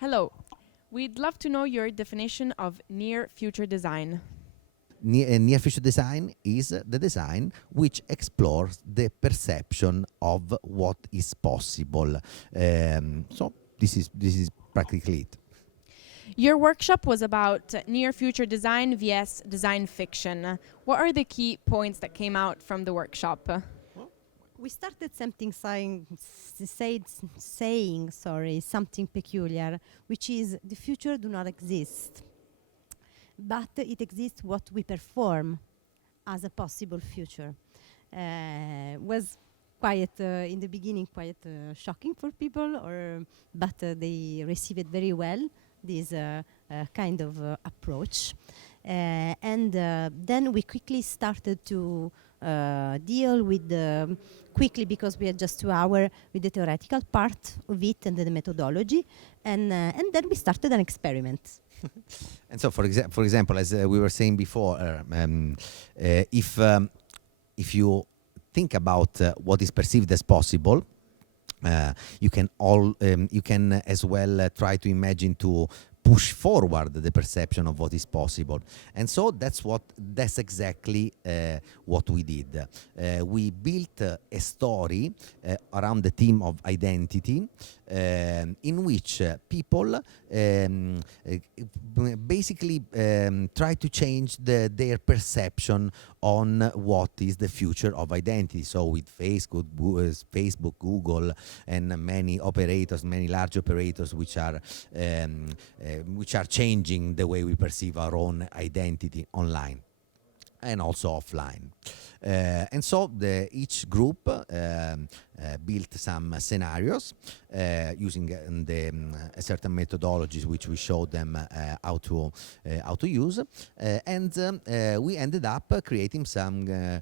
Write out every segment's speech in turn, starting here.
Hello. We'd love to know your definition of near future design. Near future design is the design which explores the perception of what is possible. So this is practically it. Your workshop was about near future design vs design fiction. What are the key points that came out from the workshop? We started something saying something peculiar, which is the future do not exist, but it exists what we perform as a possible future. Was quite in the beginning quite shocking for people, but they receive it very well. This kind of approach, and then we quickly started to deal with quickly, because we had just 2 hours, with the theoretical part of it and the methodology, and then we started an experiment. And so, for example, as we were saying before, if you think about what is perceived as possible, you can as well try to imagine to push forward the perception of what is possible, and so that's exactly what we did. We built a story around the theme of identity, in which people basically try to change their perception on what is the future of identity. So with Facebook, Google, and many large operators which are changing the way we perceive our own identity online and also offline. And so each group built some scenarios using certain methodologies which we showed them how to use, and we ended up creating some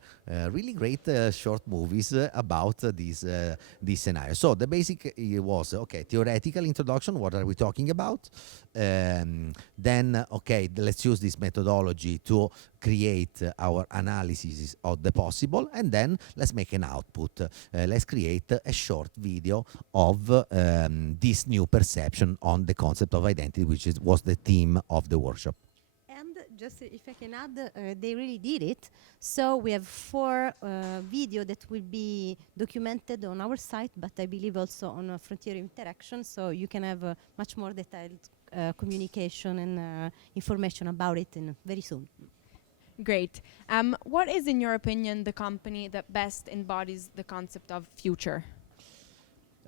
really great short movies about these scenarios. So the basic was, okay, theoretical introduction, what are we talking about? Then, okay, let's use this methodology to create our analysis of the possible, and then let's make an output. Let's create a short video of this new perception on the concept of identity, which was the theme of the workshop. And just if I can add, they really did it. So we have 4 video that will be documented on our site, but I believe also on Frontier Interaction, so you can have much more detailed communication and information about it very soon. Great. What is, in your opinion, the company that best embodies the concept of future?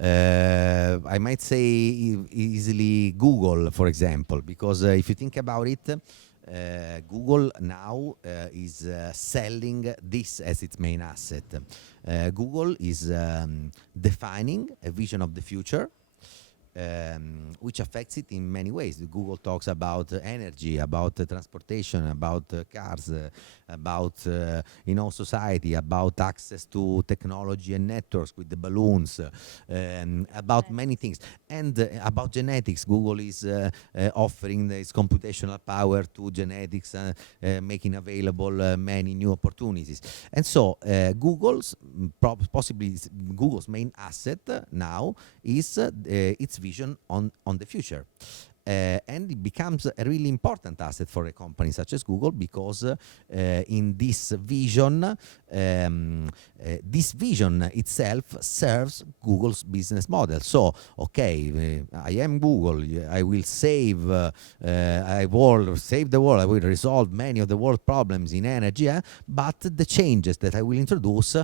I might say easily Google, for example, because if you think about it, Google now is selling this as its main asset. Google is defining a vision of the future, which affects it in many ways. Google talks about energy, about transportation, about cars, about society, about access to technology and networks with the balloons, about many things, and about genetics. Google is offering its computational power to genetics, making available many new opportunities. And so Google's main asset now is its vision on the future. And it becomes a really important asset for a company such as Google, because in this vision itself serves Google's business model. So, okay, I am Google, I will save the world, I will resolve many of the world problems in energy, but the changes that I will introduce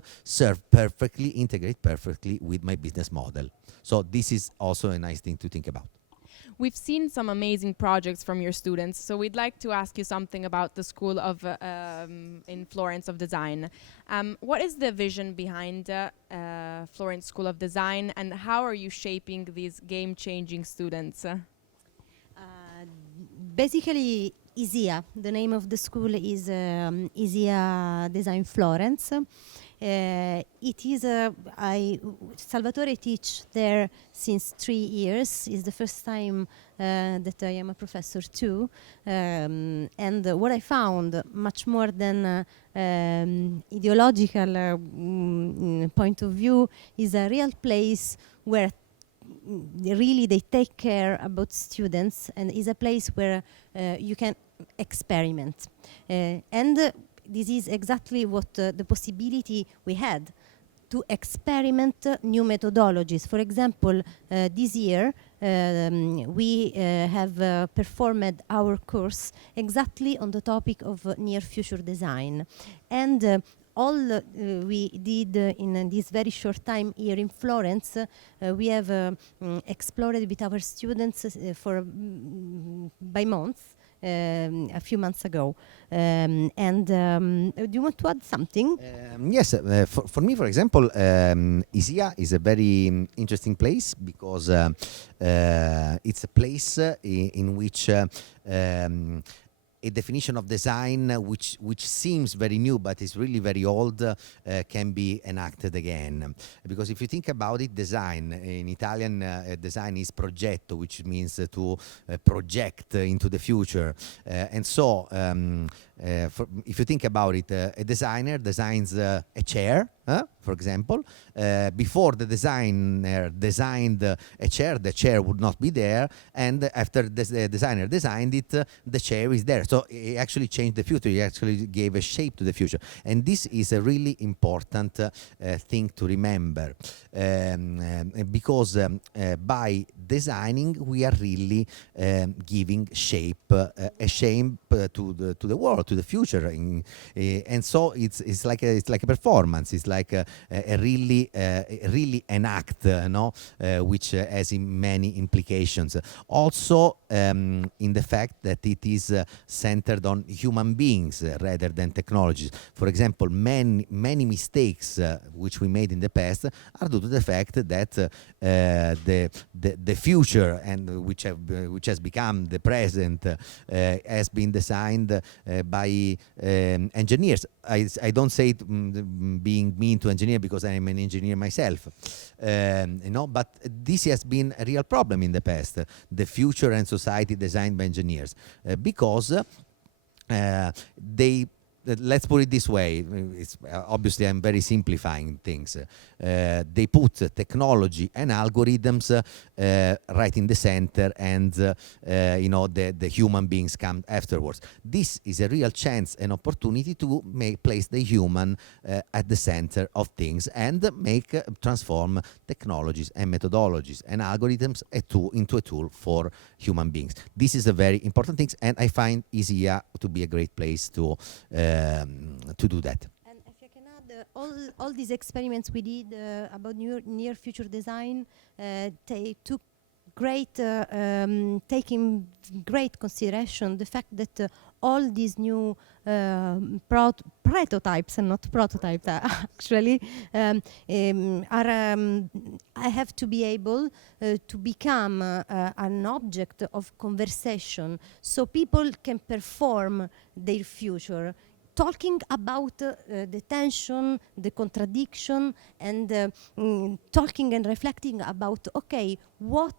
integrate perfectly with my business model. So this is also a nice thing to think about. We've seen some amazing projects from your students, so we'd like to ask you something about the School of in Florence of Design. What is the vision behind Florence School of Design, and how are you shaping these game-changing students? Basically, ISEA, the name of the school is ISEA Design Florence. It is Salvatore teach there since 3 years. It's the first time that I am a professor too, and what I found, much more than ideological point of view, is a real place where really they take care about students, and is a place where you can experiment. And this is exactly what the possibility we had to experiment new methodologies. For example, this year we have performed our course exactly on the topic of near future design. And all we did in this very short time here in Florence, we have explored with our students for by months, a few months ago. Do you want to add something? Yes, for me, for example, ISEA is a very interesting place because it's a place in which a definition of design which seems very new but is really very old can be enacted again. Because if you think about it, design in Italian, design is progetto, which means to project into the future. And so if you think about it, a designer designs a chair, for example. Before the designer designed a chair, the chair would not be there, and after the designer designed it, the chair is there. So he actually changed the future, he actually gave a shape to the future. And this is a really important thing to remember, because by designing we are really giving shape, a shape to the world, to the future. And so it's like a performance. It's like really an act, which has many implications. Also, in the fact that it is centered on human beings rather than technologies. For example, many mistakes which we made in the past are due to the fact that the future, and which has become the present, has been designed by engineers. I don't say it being mean to engineer because I am an engineer myself, but this has been a real problem in the past, the future and society designed by engineers, because they, let's put it this way, obviously I'm very simplifying things. They put technology and algorithms right in the center, and the human beings come afterwards. This is a real chance, an opportunity to place the human at the center of things and transform technologies and methodologies and algorithms into a tool for human beings. This is a very important thing, and I find ISEA to be a great place to do that. And if I can add, all these experiments we did about near future design took taking great consideration the fact that all these new prototypes, and not prototypes actually, I have to be able to become an object of conversation, so people can perform their future, talking about the tension, the contradiction, and talking and reflecting about, okay, what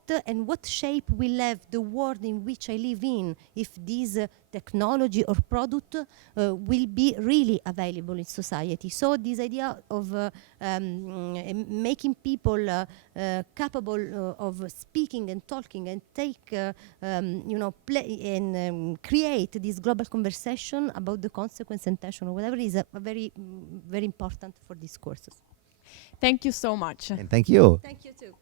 shape will have the world in which I live in if this technology or product will be really available in society. So this idea of making people capable of speaking and talking and play and create this global conversation about the consequence and tension or whatever is a very, very important for these courses. Thank you so much. And thank you. Thank you too.